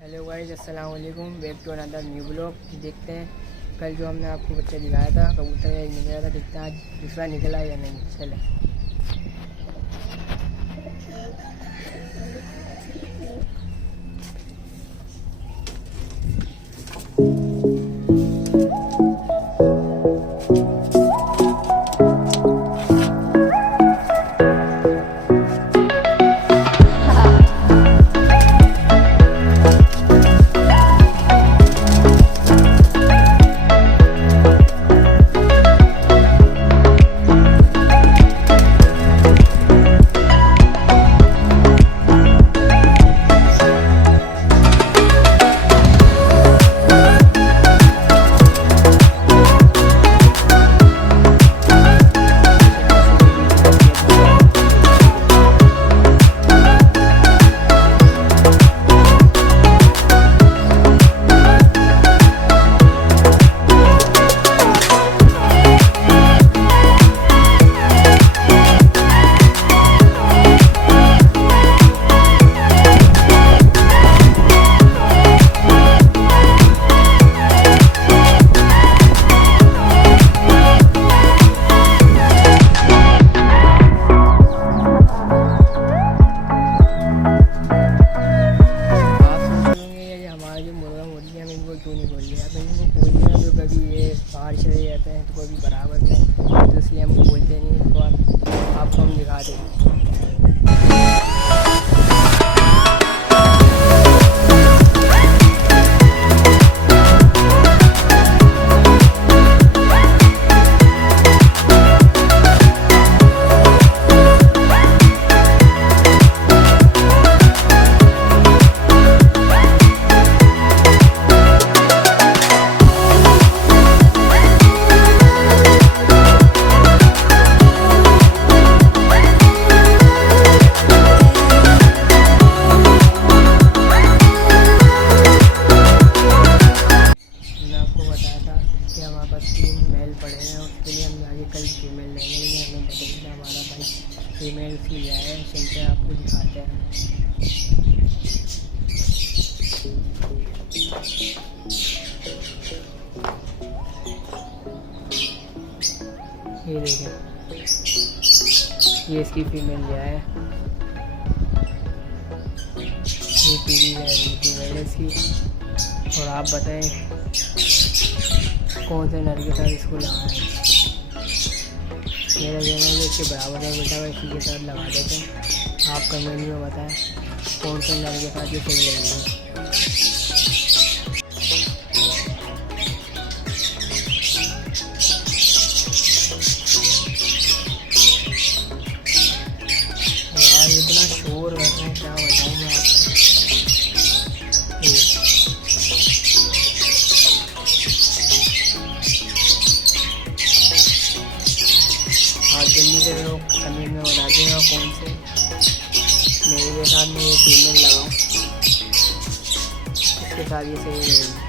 Hello guys, अस्सलाम वालेकुम। Back to another new blog. देखते हैं कल जो हमने आपको बच्चा दिखाया था कबूतर निकला था, देखते हैं आज दूसरा निकला या नहीं। चले। क्यों नहीं खोल लिया? तो इनको खोल लिया तो कभी ये बाहर चले जाते हैं तो कभी बराबर में, तो इसलिए हम खोलते नहीं। इनको आपको हम दिखा देंगे। हमारे पास 3 मेल पड़े हैं, उसके लिए हम आगे कल फीमेल लेंगे, लेकिन हमें बताइए हमारा भाई फीमेल की जाए। चलते हैं, आपको दिखाते हैं। ये देखें, ये इसकी फीमेल लिया है, ये फीमेल इसकी। और आप बताएं कौन से नर के साथ इसको लगाएं। मेरा कहना है कि इसके बराबर है बेटा, वह इसी के साथ लगा देते हैं। आप कमेंट में बताएं कौन से नर के साथ ये खेल लेंगे। यार इतना शोर कर रहे हैं, क्या बताऊँ मैं आपको। आप जल्दी से लोग कमेंट में बता देगा कौन से मेरे के साथ में ये फीमेल लगाऊँ, इसके साथ ये सही रहेगी।